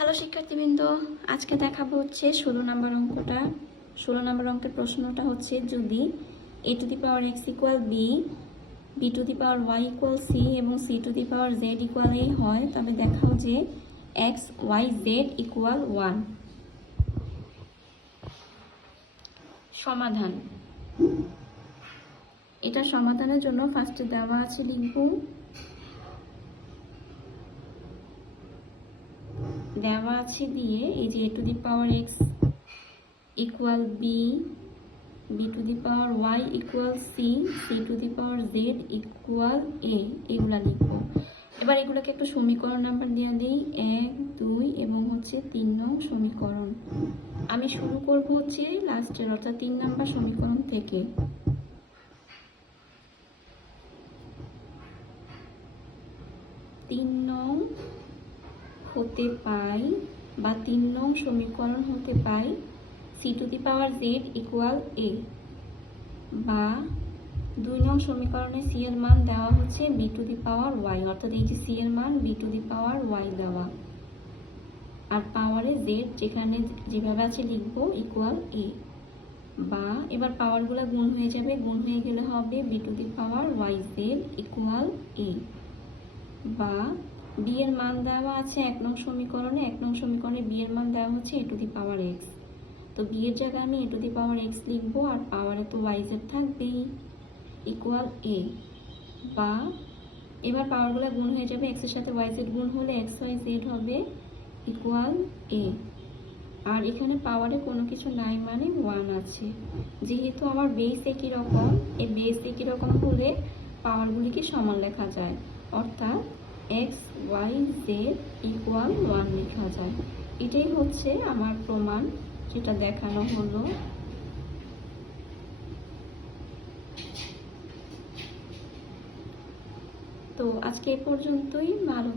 Hello শিক্ষার্থীবৃন্দ, আজকে দেখাবো হচ্ছে 16 নম্বর অঙ্কটা। 16 নম্বর অঙ্কের প্রশ্নটা হচ্ছে, যদি a to the power x equal b, b to the power y equal c এবং c to the power z equal a হয়, তবে দেখাও যে x y z ইকুয়াল 1। সমাধান। এটা সমাধানের জন্য ফার্স্টে দেওয়া আছে লিখব, দেওয়া আছে দিয়ে এই যে a to the power x equal b, b to the power y equal c, c to the power z equal a, এগুলা লিখবো। এবার এগুলোকে একটু সমীকরণ নাম্বার দিয়ে দিই, 1, 2 এবং হচ্ছে 3 নং সমীকরণ। আমি শুরু করব হচ্ছে লাস্টের অর্থাৎ 3 নাম্বার সমীকরণ থেকে। তিন নং হতে পাই বা 3 নং সমীকরণ হতে পাই c to the power z equal a, বা 2 নং সমীকরণে c এর মান দেওয়া হচ্ছে b to the power y, অর্থাৎ এই যে c এর মান b to the power y দেওয়া, আর পাওয়ারে z যেখানে যেভাবে আছে লিখবো ইকুয়াল a। বা এবার পাওয়ারগুলো গুণ হয়ে যাবে, গুণ হয়ে গেলে হবে b to the power yz equal a। বা b এর মান দেওয়া আছে 1 নং সমীকরণে, 1 নং সমীকরণে b এর মান দেওয়া হচ্ছে a to the power x, তো b এর জায়গায় আমি a to the power x লিখবো, আর পাওয়ারে তো yz থাকবেই, ইকুয়াল a। বা এবার পাওয়ারগুলো গুণ হয়ে যাবে, x এর সাথে yz গুণ হলে xyz হবে ইকুয়াল a। আর এখানে পাওয়ারে কোনো কিছু নাই মানে 1 আছে, যেহেতু আমার বেস একই রকম, এই বেস একই রকম হলে পাওয়ারগুলিকে সমান লেখা যায়, অর্থাৎ x y z ইকুয়াল 1 লেখা যায়। এটাই হচ্ছে আমার প্রমাণ, যেটা দেখানো হলো। তো আজকে এ পর্যন্তই, ভালো থাকবেন।